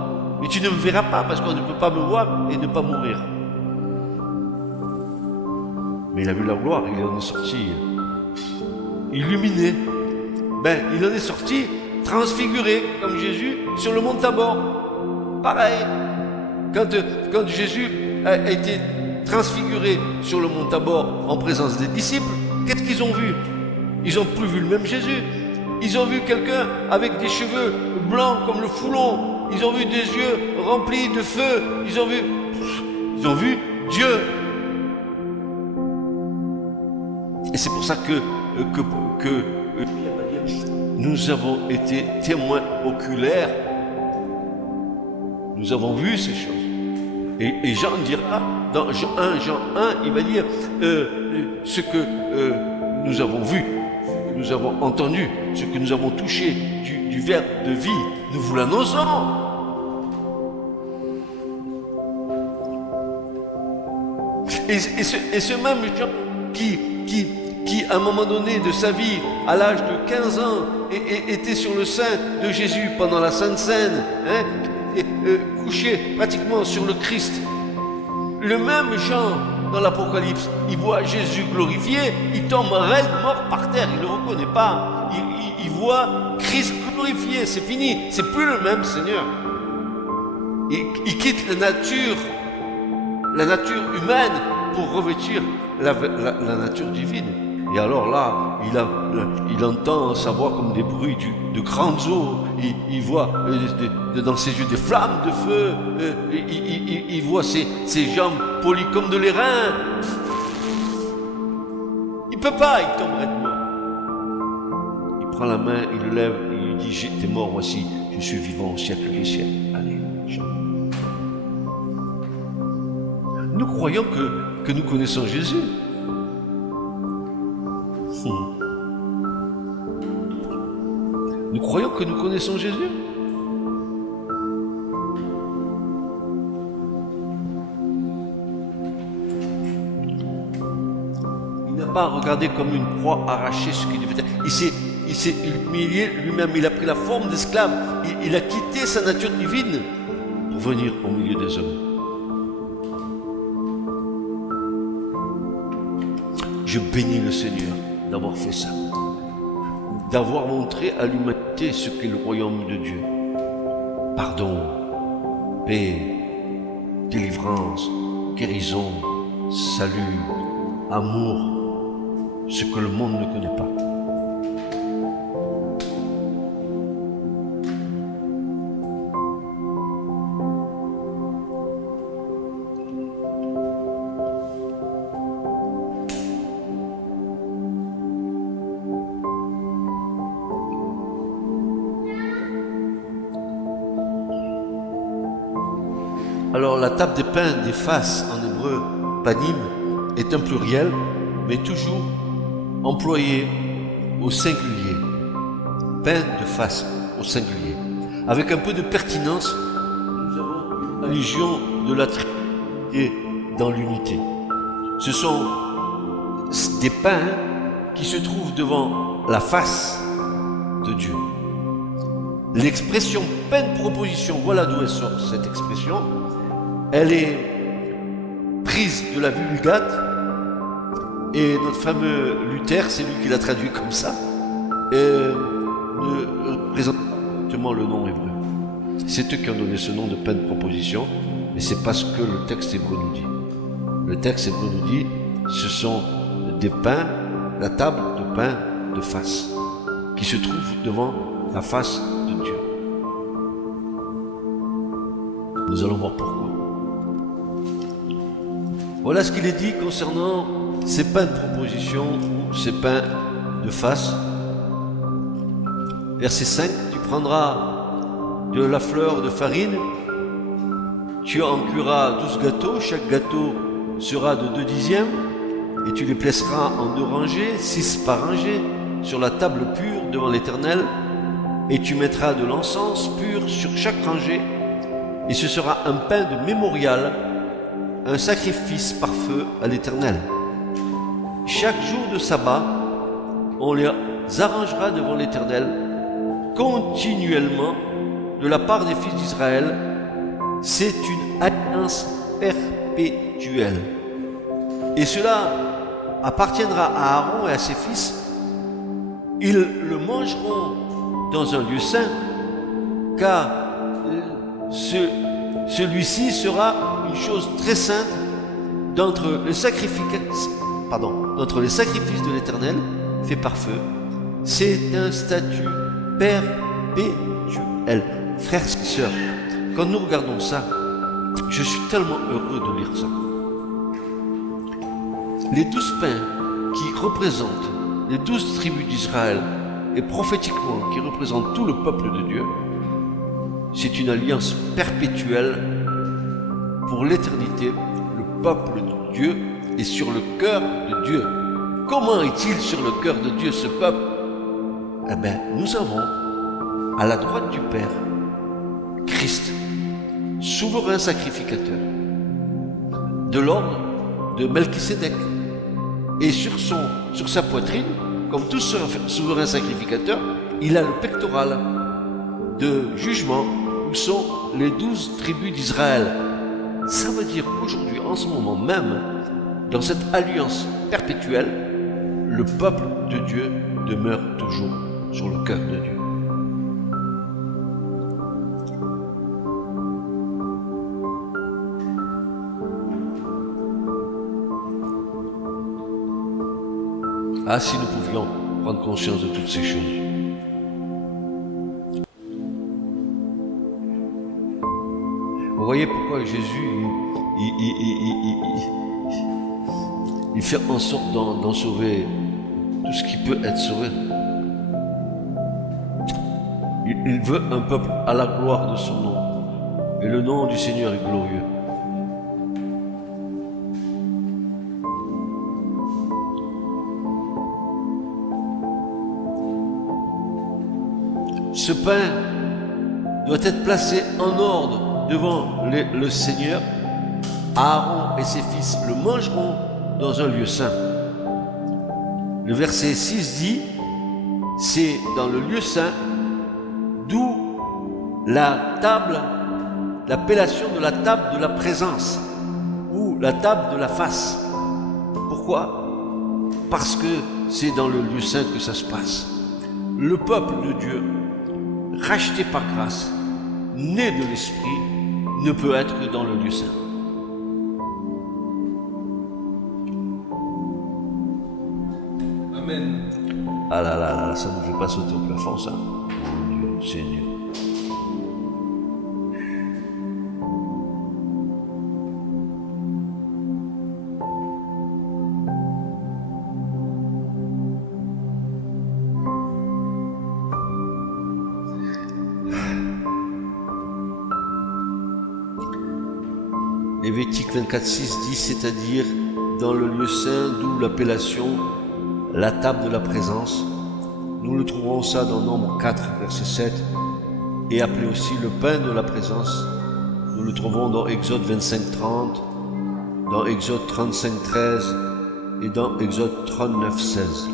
Mais tu ne me verras pas parce qu'on ne peut pas me voir et ne pas mourir. Mais il a vu la gloire, il en est sorti illuminé. Ben, il en est sorti transfiguré, comme Jésus, sur le mont Tabor. Pareil. Quand Jésus a été transfiguré sur le mont Tabor en présence des disciples, qu'est-ce qu'ils ont vu? Ils n'ont plus vu le même Jésus. Ils ont vu quelqu'un avec des cheveux blancs comme le foulon. Ils ont vu des yeux remplis de feu. Ils ont vu Dieu. Et c'est pour ça que nous avons été témoins oculaires. Nous avons vu ces choses. Et Jean dira, dans Jean 1, il va dire ce que nous avons vu, ce que nous avons entendu, ce que nous avons touché du verbe de vie. Nous vous l'annonçons. Et ce même Jean qui, à un moment donné de sa vie, à l'âge de 15 ans, était sur le sein de Jésus pendant la Sainte Seine, couché pratiquement sur le Christ. Le même Jean, dans l'Apocalypse, il voit Jésus glorifié, il tombe raide mort par terre, il ne le reconnaît pas. Il voit Christ glorifié, c'est fini, c'est plus le même Seigneur. Il quitte la nature humaine pour revêtir la nature divine. Et alors là, il entend sa voix comme des bruits de grandes eaux. Il voit dans ses yeux des flammes de feu. Il voit ses jambes polies comme de l'airain. Il peut pas, il tomberait de mort. Il prend la main, il le lève, il lui dit, j'étais mort, voici, je suis vivant au siècle des siècles. Allez, Jean. Nous croyons que nous connaissons Jésus. Nous croyons que nous connaissons Jésus. Il n'a pas regardé comme une proie arrachée ce qu'il devait être. Il s'est humilié lui-même, il a pris la forme d'esclave. Il a quitté sa nature divine pour venir au milieu des hommes. Je bénis le Seigneur d'avoir fait ça, d'avoir montré à l'humanité ce qu'est le royaume de Dieu. Pardon, paix, délivrance, guérison, salut, amour, ce que le monde ne connaît pas. Alors la table des pains, des faces en hébreu, panim, est un pluriel, mais toujours employé au singulier. Pain de face au singulier. Avec un peu de pertinence, nous avons l'allusion de la Trinité dans l'unité. Ce sont des pains qui se trouvent devant la face de Dieu. L'expression pain de proposition, voilà d'où elle sort cette expression. Elle est prise de la Vulgate et notre fameux Luther, c'est lui qui l'a traduit comme ça, ne représente pas le nom hébreu. C'est eux qui ont donné ce nom de pain de proposition, mais c'est pas ce que le texte hébreu nous dit. Le texte hébreu nous dit, ce sont des pains, la table de pain de face, qui se trouve devant la face de Dieu. Nous allons voir pourquoi. Voilà ce qu'il est dit concernant ces pains de proposition ou ces pains de face. Verset 5, tu prendras de la fleur de farine, tu en cuiras 12 gâteaux, chaque gâteau sera de 2 dixièmes, et tu les placeras en 2 rangées, 6 par rangée, sur la table pure devant l'Éternel, et tu mettras de l'encens pur sur chaque rangée, et ce sera un pain de mémorial, un sacrifice par feu à l'Éternel. Chaque jour de sabbat, on les arrangera devant l'Éternel continuellement de la part des fils d'Israël. C'est une alliance perpétuelle. Et cela appartiendra à Aaron et à ses fils. Ils le mangeront dans un lieu saint, car celui-ci sera une chose très sainte d'entre les sacrifices de l'Éternel faits par feu. C'est un statut perpétuel. Frères et sœurs, quand nous regardons ça, je suis tellement heureux de lire ça. Les 12 pains qui représentent les 12 tribus d'Israël et prophétiquement qui représentent tout le peuple de Dieu, c'est une alliance perpétuelle pour l'éternité. Le peuple de Dieu est sur le cœur de Dieu. Comment est-il sur le cœur de Dieu, ce peuple? Eh bien, nous avons à la droite du Père Christ, souverain sacrificateur, de l'ordre de Melchisédek. Et sur sa poitrine, comme tout souverain sacrificateur, il a le pectoral de jugement où sont les 12 tribus d'Israël. Ça veut dire qu'aujourd'hui, en ce moment même, dans cette alliance perpétuelle, le peuple de Dieu demeure toujours sur le cœur de Dieu. Ah, si nous pouvions prendre conscience de toutes ces choses. Vous voyez pourquoi Jésus, il fait en sorte d'en sauver tout ce qui peut être sauvé. Il veut un peuple à la gloire de son nom. Et le nom du Seigneur est glorieux. Ce pain doit être placé en ordre devant le Seigneur. Aaron et ses fils le mangeront dans un lieu saint. Le verset 6 dit, c'est dans le lieu saint, d'où la table, l'appellation de la table de la présence, ou la table de la face. Pourquoi? Parce que c'est dans le lieu saint que ça se passe. Le peuple de Dieu, racheté par grâce, né de l'Esprit, ne peut être que dans le lieu saint. Amen. Ah là là là, ça ne nous fait pas sauter au plafond, ça. Mon Dieu, Seigneur. Lévitique 24:6 dit, c'est-à-dire dans le lieu saint, d'où l'appellation la table de la présence. Nous le trouverons ça dans Nombre 4, verset 7, et appelé aussi le pain de la présence. Nous le trouvons dans Exode 25:30, dans Exode 35:13 et dans Exode 39:16.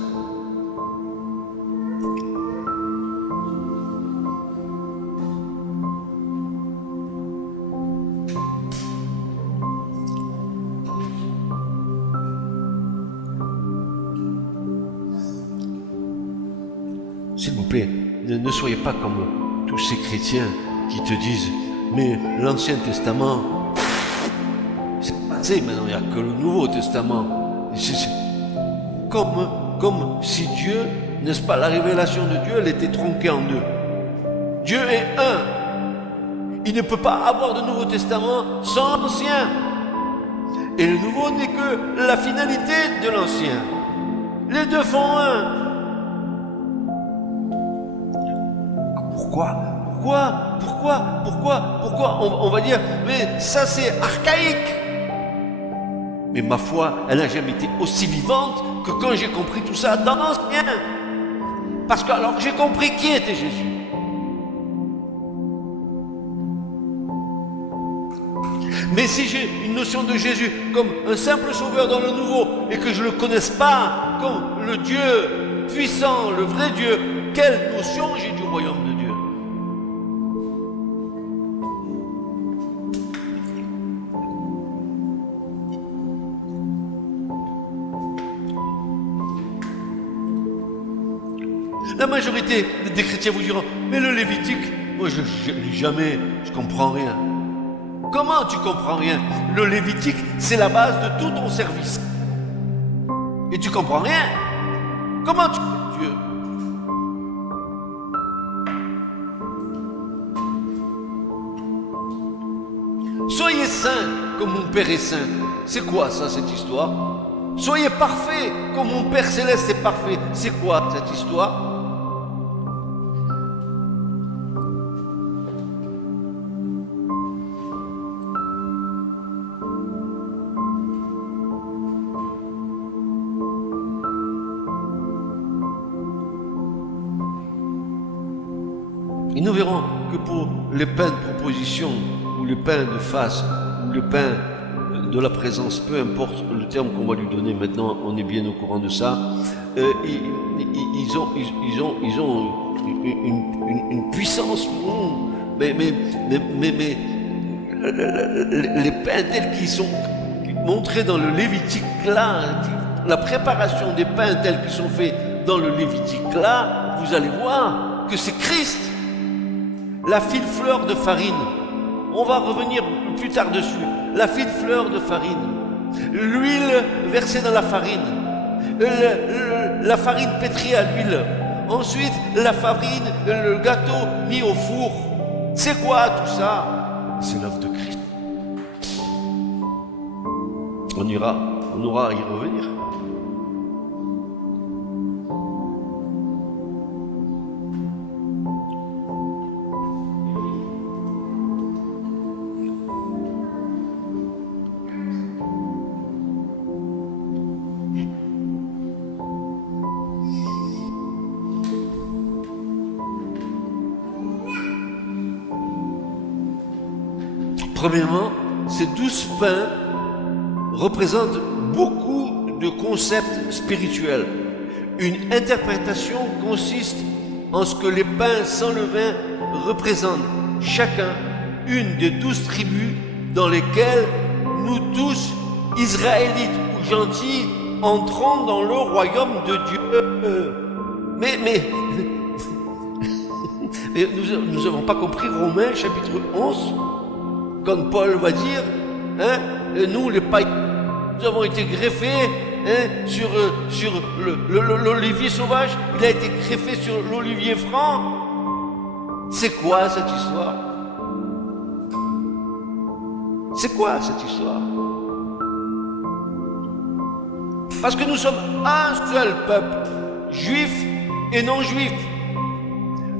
S'il vous plaît, ne soyez pas comme tous ces chrétiens qui te disent « Mais l'Ancien Testament, c'est passé, maintenant il n'y a que le Nouveau Testament. » Comme si Dieu, n'est-ce pas, la révélation de Dieu, elle était tronquée en deux. Dieu est un. Il ne peut pas avoir de Nouveau Testament sans l'Ancien. Et le Nouveau n'est que la finalité de l'Ancien. Les deux font un. Pourquoi on va dire, mais ça c'est archaïque. Mais ma foi, elle n'a jamais été aussi vivante que quand j'ai compris tout ça dans l'Ancien. Parce que alors que j'ai compris qui était Jésus. Mais si j'ai une notion de Jésus comme un simple sauveur dans le Nouveau et que je ne le connaisse pas comme le Dieu puissant, le vrai Dieu, quelle notion j'ai du royaume de Dieu? La majorité des chrétiens vous diront, mais le Lévitique, moi je ne lis jamais, je comprends rien. Comment tu comprends rien? Le Lévitique, c'est la base de tout ton service. Et tu comprends rien? Comment tu connais Dieu? Soyez saints comme mon Père est saint. C'est quoi ça, cette histoire? Soyez parfaits comme mon Père céleste est parfait. C'est quoi cette histoire? Et nous verrons que pour les pains de proposition, ou les pains de face, ou les pains de la présence, peu importe le terme qu'on va lui donner maintenant, on est bien au courant de ça, ils ont une puissance, mais les pains tels qu'ils sont montrés dans le Lévitique là, la préparation des pains tels qu'ils sont faits dans le Lévitique là, vous allez voir que c'est Christ. La fine fleur de farine, on va revenir plus tard dessus, la fine fleur de farine, l'huile versée dans la farine, la farine pétrie à l'huile, ensuite la farine, le gâteau mis au four. C'est quoi tout ça? C'est l'œuvre de Christ. On aura à y revenir. Premièrement, ces 12 pains représentent beaucoup de concepts spirituels. Une interprétation consiste en ce que les pains sans levain représentent chacun une des 12 tribus dans lesquelles nous tous, Israélites ou gentils, entrons dans le royaume de Dieu. Mais nous n'avons pas compris Romains chapitre 11, quand Paul va dire, nous les païens, nous avons été greffés sur l'olivier sauvage, il a été greffé sur l'olivier franc. C'est quoi cette histoire? C'est quoi cette histoire? Parce que nous sommes un seul peuple, juif et non juif.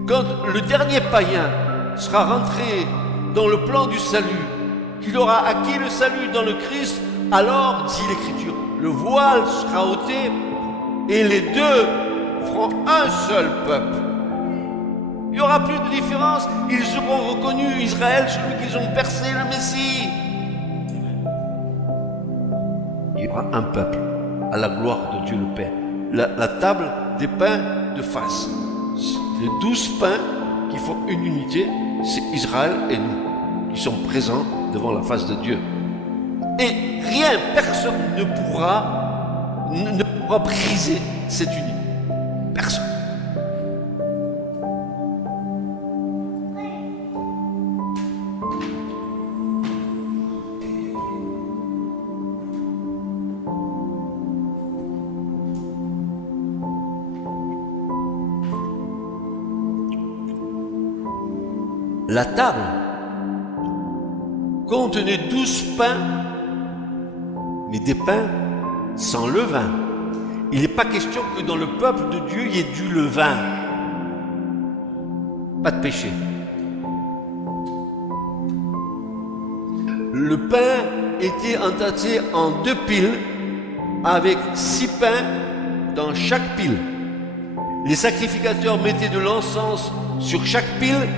Quand le dernier païen sera rentré dans le plan du salut qu'il aura acquis le salut dans le Christ, alors, dit l'Écriture, le voile sera ôté et les deux feront un seul peuple. Il n'y aura plus de différence. Ils auront reconnu Israël, celui qu'ils ont percé, le Messie. Il y aura un peuple à la gloire de Dieu le Père. La table des pains de face. Les 12 pains qui font une unité, c'est Israël et nous, qui sommes présents devant la face de Dieu. Et rien, personne ne pourra briser cette unité. Personne. La table contenait 12 pains, mais des pains sans levain. Il n'est pas question que dans le peuple de Dieu, il y ait du levain. Pas de péché. Le pain était entassé en 2 piles, avec 6 pains dans chaque pile. Les sacrificateurs mettaient de l'encens sur chaque pile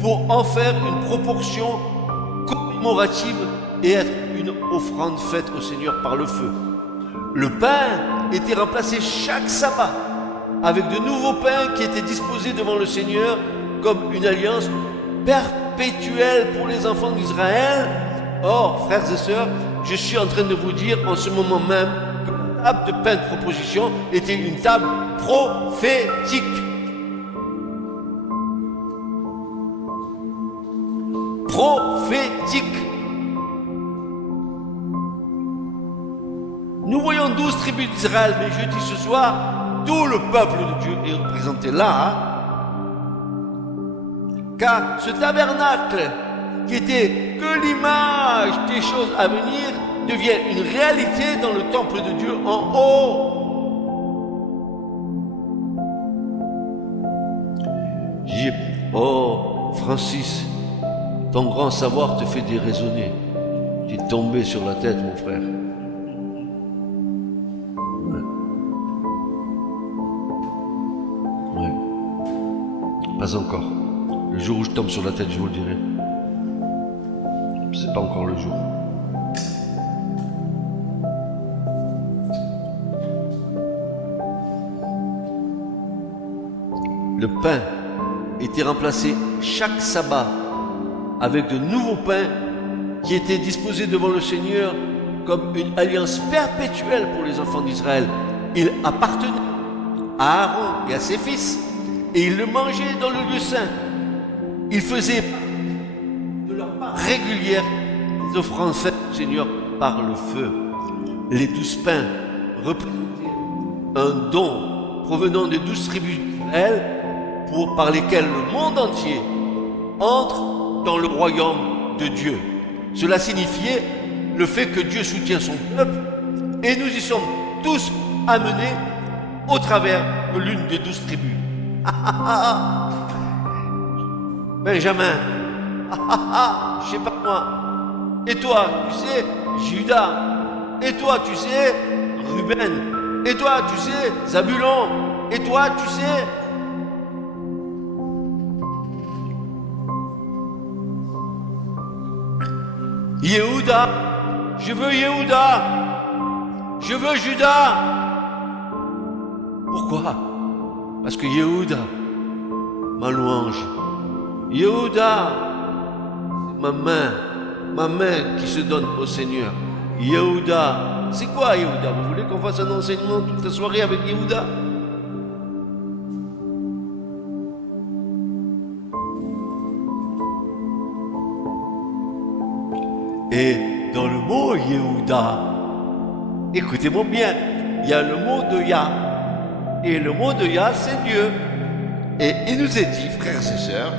pour en faire une proportion commémorative et être une offrande faite au Seigneur par le feu. Le pain était remplacé chaque sabbat avec de nouveaux pains qui étaient disposés devant le Seigneur comme une alliance perpétuelle pour les enfants d'Israël. Or, frères et sœurs, je suis en train de vous dire en ce moment même que la table de pain de proposition était une table prophétique. Prophétique. Nous voyons 12 tribus d'Israël, mais je dis ce soir, tout le peuple de Dieu est représenté là. Car ce tabernacle, qui était que l'image des choses à venir, devient une réalité dans le temple de Dieu en haut. J'ai dit, oh Francis, ton grand savoir te fait déraisonner. Tu es tombé sur la tête, mon frère. Ouais. Pas encore. Le jour où je tombe sur la tête, je vous le dirai. C'est pas encore le jour. Le pain était remplacé chaque sabbat avec de nouveaux pains qui étaient disposés devant le Seigneur comme une alliance perpétuelle pour les enfants d'Israël. Il appartenait à Aaron et à ses fils, et ils le mangeaient dans le lieu saint. Ils faisaient de leur part régulière les offrandes faites au Seigneur par le feu. Les 12 pains représentaient un don provenant des 12 tribus d'Israël par lesquels le monde entier entre dans le royaume de Dieu. Cela signifiait le fait que Dieu soutient son peuple et nous y sommes tous amenés au travers de l'une des 12 tribus. Benjamin, je sais pas moi. Et toi, tu sais, Judas. Et toi, tu sais, Ruben. Et toi, tu sais, Zabulon. Et toi, tu sais, Yehuda. Je veux Yehuda. Je veux Judas. Pourquoi? Parce que Yehuda, ma louange. Yehuda, ma main qui se donne au Seigneur. Yehuda, c'est quoi Yehuda? Vous voulez qu'on fasse un enseignement toute la soirée avec Yehuda? Et dans le mot Yehuda, écoutez-moi bien, il y a le mot de Yah. Et le mot de Yah, c'est Dieu. Et il nous est dit, frères et sœurs,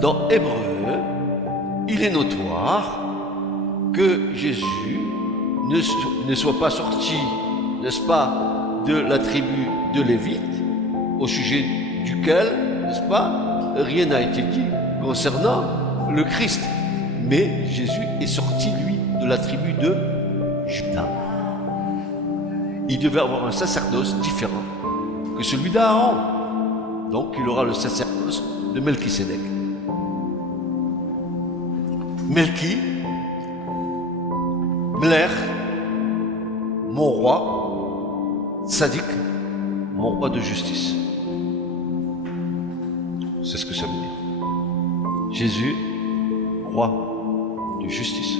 dans Hébreu, il est notoire que Jésus ne soit pas sorti, n'est-ce pas, de la tribu de Lévite, au sujet duquel, n'est-ce pas, rien n'a été dit concernant le Christ. mais Jésus est sorti, lui, de la tribu de Juda. Il devait avoir un sacerdoce différent que celui d'Aaron. Donc il aura le sacerdoce de Melchisédek. Melchi, Mler, mon roi, Sadik, mon roi de justice. C'est ce que ça veut dire. Jésus, roi de justice.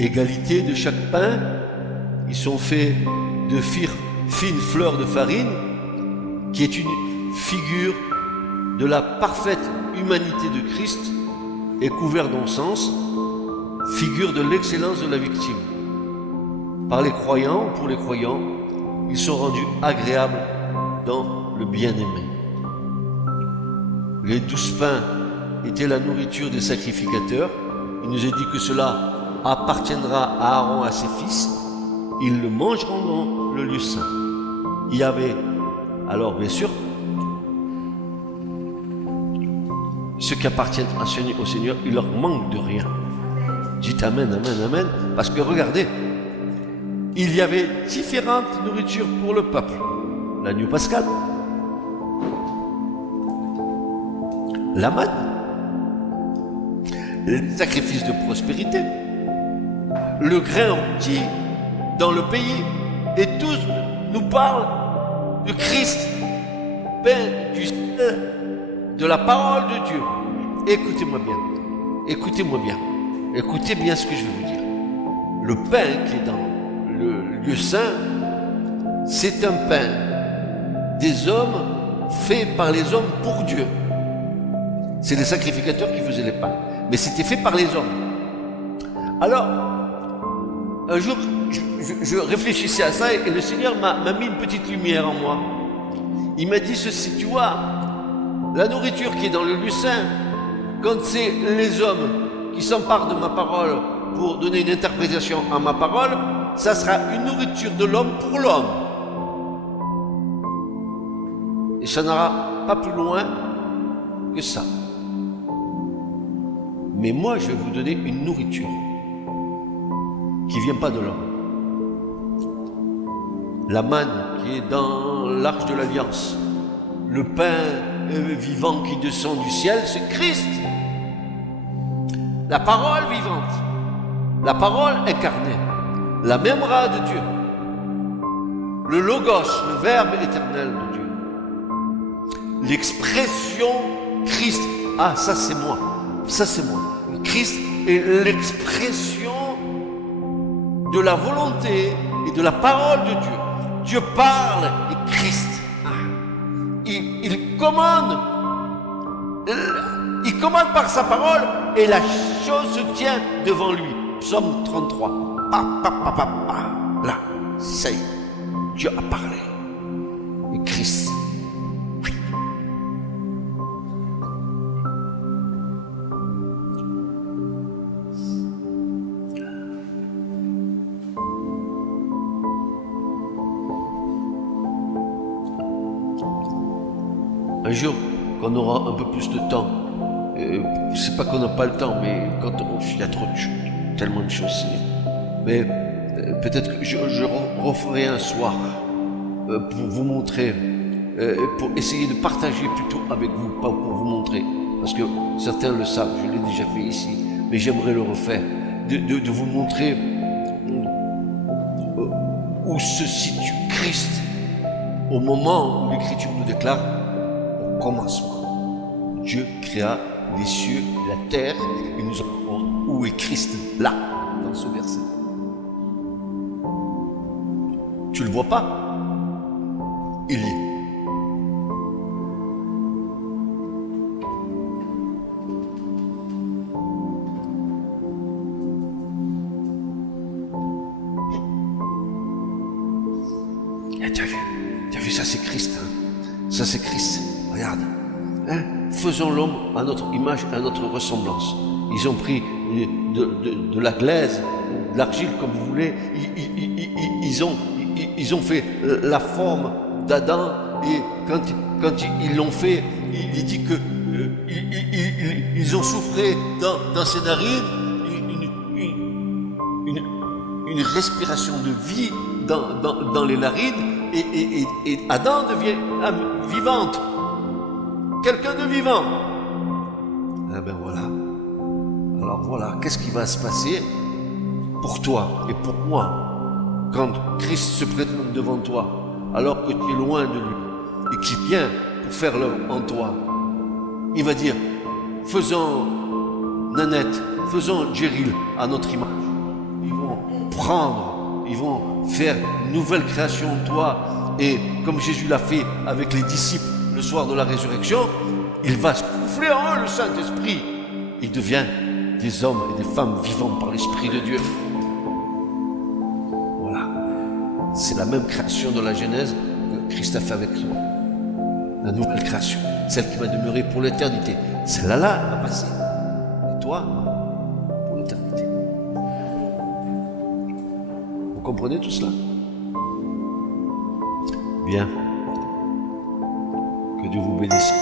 Égalité de chaque pain, ils sont faits de fines fleurs de farine, qui est une figure de la parfaite humanité de Christ, et couvert d'encens, figure de l'excellence de la victime. Par les croyants, pour les croyants, ils sont rendus agréables dans le bien-aimé. Les 12 pains étaient la nourriture des sacrificateurs. Il nous est dit que cela appartiendra à Aaron et à ses fils. Ils le mangeront dans le lieu saint. Il y avait, alors bien sûr, ceux qui appartiennent au Seigneur, il leur manque de rien. Dites amen, amen, amen. Parce que regardez, il y avait différentes nourritures pour le peuple. L'agneau pascal, la manne, le sacrifice de prospérité, le grain entier dans le pays, et tous nous parlent de Christ, pain du ciel, de la parole de Dieu. Écoutez-moi bien, écoutez-moi bien, écoutez bien ce que je vais vous dire. Le pain qui est dans le lieu saint, c'est un pain des hommes, fait par les hommes pour Dieu. C'est les sacrificateurs qui faisaient les pains, mais c'était fait par les hommes. Alors, un jour, je réfléchissais à ça et le Seigneur m'a mis une petite lumière en moi. Il m'a dit ceci, tu vois, la nourriture qui est dans le lieu saint, quand c'est les hommes qui s'emparent de ma parole pour donner une interprétation à ma parole, ça sera une nourriture de l'homme pour l'homme. Et ça n'ira pas plus loin que ça. Mais moi, je vais vous donner une nourriture qui ne vient pas de l'homme. La manne qui est dans l'arche de l'Alliance, le pain vivant qui descend du ciel, c'est Christ. La parole vivante, la parole incarnée, la memra de Dieu, le logos, le verbe éternel de Dieu, l'expression Christ. Ah, ça c'est moi, ça c'est moi. Christ est l'expression de la volonté et de la parole de Dieu. Dieu parle et Christ, il commande. Il commande par sa parole et la chose se tient devant lui. Psaume 33. Là, ça y est, Dieu a parlé. Et Christ. Un jour, quand on aura un peu plus de temps, c'est pas qu'on n'a pas le temps, mais quand il y a trop de choses, tellement de choses. Mais peut-être que je referai un soir pour vous montrer, pour essayer de partager plutôt avec vous, pas pour vous montrer, parce que certains le savent, je l'ai déjà fait ici, mais j'aimerais le refaire, de vous montrer où se situe Christ au moment où l'Écriture nous déclare au commencement. Dieu créa les cieux et la terre, et nous avons où est Christ là, dans ce verset. Tu le vois pas? Il y est. Tu as vu ça c'est Christ, hein? Ça c'est Christ, regarde. Faisons l'homme à notre image, à notre ressemblance. Ils ont pris de la glaise, de l'argile, comme vous voulez. Ils ont fait la forme d'Adam. Et quand ils l'ont fait, il dit que ils ont soufflé dans ses narines une respiration de vie dans les narines. Et Adam devient vivante. Quelqu'un de vivant. Eh ben voilà. Alors voilà, qu'est-ce qui va se passer pour toi et pour moi quand Christ se présente devant toi, alors que tu es loin de lui et qu'il vient pour faire l'œuvre en toi. Il va dire, faisons Nanette, faisons Djéril à notre image. Ils vont faire une nouvelle création en toi, et comme Jésus l'a fait avec les disciples le soir de la résurrection, il va souffler en eux le Saint-Esprit. Ils deviennent des hommes et des femmes vivants par l'Esprit de Dieu. Voilà. C'est la même création de la Genèse que Christ a fait avec toi. La nouvelle création, celle qui va demeurer pour l'éternité. Celle-là, elle va passer. Et toi, pour l'éternité. Vous comprenez tout cela? Bien. Que Dieu vous bénisse.